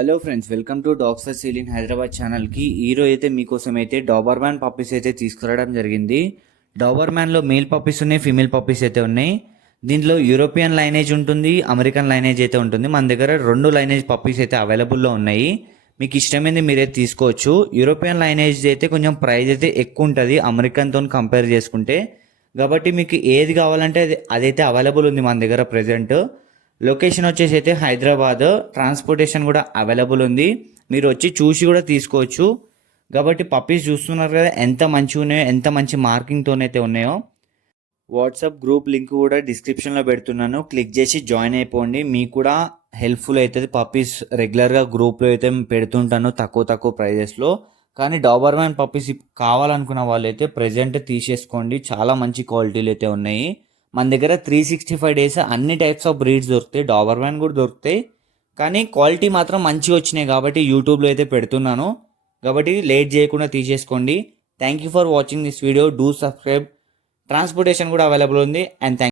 Hello friends, welcome to dogs for sale in Hyderabad ఛానల్కి. ఈరోజు అయితే మీకోసం అయితే డాబర్మ్యాన్ పప్పీస్ అయితే తీసుకురావడం జరిగింది. డాబర్మ్యాన్లో మేల్ పప్పీస్ ఉన్నాయి, ఫీమేల్ పప్పీస్ అయితే ఉన్నాయి. దీంట్లో యూరోపియన్ లైనేజ్ ఉంటుంది, అమెరికన్ లైనేజ్ అయితే ఉంటుంది. మన దగ్గర 2 లైనేజ్ పప్పీస్ అయితే అవైలబుల్లో ఉన్నాయి. మీకు ఇష్టమైంది మీరైతే తీసుకోవచ్చు. యూరోపియన్ లైనేజ్ అయితే కొంచెం ప్రైస్ అయితే ఎక్కువ ఉంటుంది అమెరికన్తో కంపేర్ చేసుకుంటే. కాబట్టి మీకు ఏది కావాలంటే అదైతే అవైలబుల్ ఉంది మన దగ్గర ప్రజెంట్. లొకేషన్ వచ్చేసి అయితే హైదరాబాద్. ట్రాన్స్పోర్టేషన్ కూడా అవైలబుల్ ఉంది, మీరు వచ్చి చూసి కూడా తీసుకోవచ్చు. కాబట్టి పప్పీస్ చూస్తున్నారు కదా ఎంత మంచిగా ఉన్నాయో, ఎంత మంచి మార్కింగ్తోనైతే ఉన్నాయో. వాట్సాప్ గ్రూప్ లింక్ కూడా డిస్క్రిప్షన్లో పెడుతున్నాను, క్లిక్ చేసి జాయిన్ అయిపోండి. మీకు కూడా హెల్ప్ఫుల్ అవుతుంది. పప్పీస్ రెగ్యులర్గా గ్రూప్లో అయితే పెడుతుంటాను తక్కువ ప్రైజెస్లో. కానీ డాబర్మ్యాన్ పప్పీస్ కావాలనుకున్న వాళ్ళు అయితే ప్రజెంట్ తీసేసుకోండి, చాలా మంచి క్వాలిటీలు అయితే ఉన్నాయి. మన దగ్గర 365 డేస్ అన్ని టైప్స్ ఆఫ్ బ్రీడ్స్ దొరుకుతాయి, డాబర్మ్యాన్ కూడా దొరుకుతాయి. కానీ క్వాలిటీ మాత్రం మంచిగా వచ్చినాయి కాబట్టి యూట్యూబ్లో అయితే పెడుతున్నాను. కాబట్టి లేట్ చేయకుండా తీసేసుకోండి. Thank you for watching this video. Do subscribe. Transportation కూడా అవైలబుల్ ఉంది. అండ్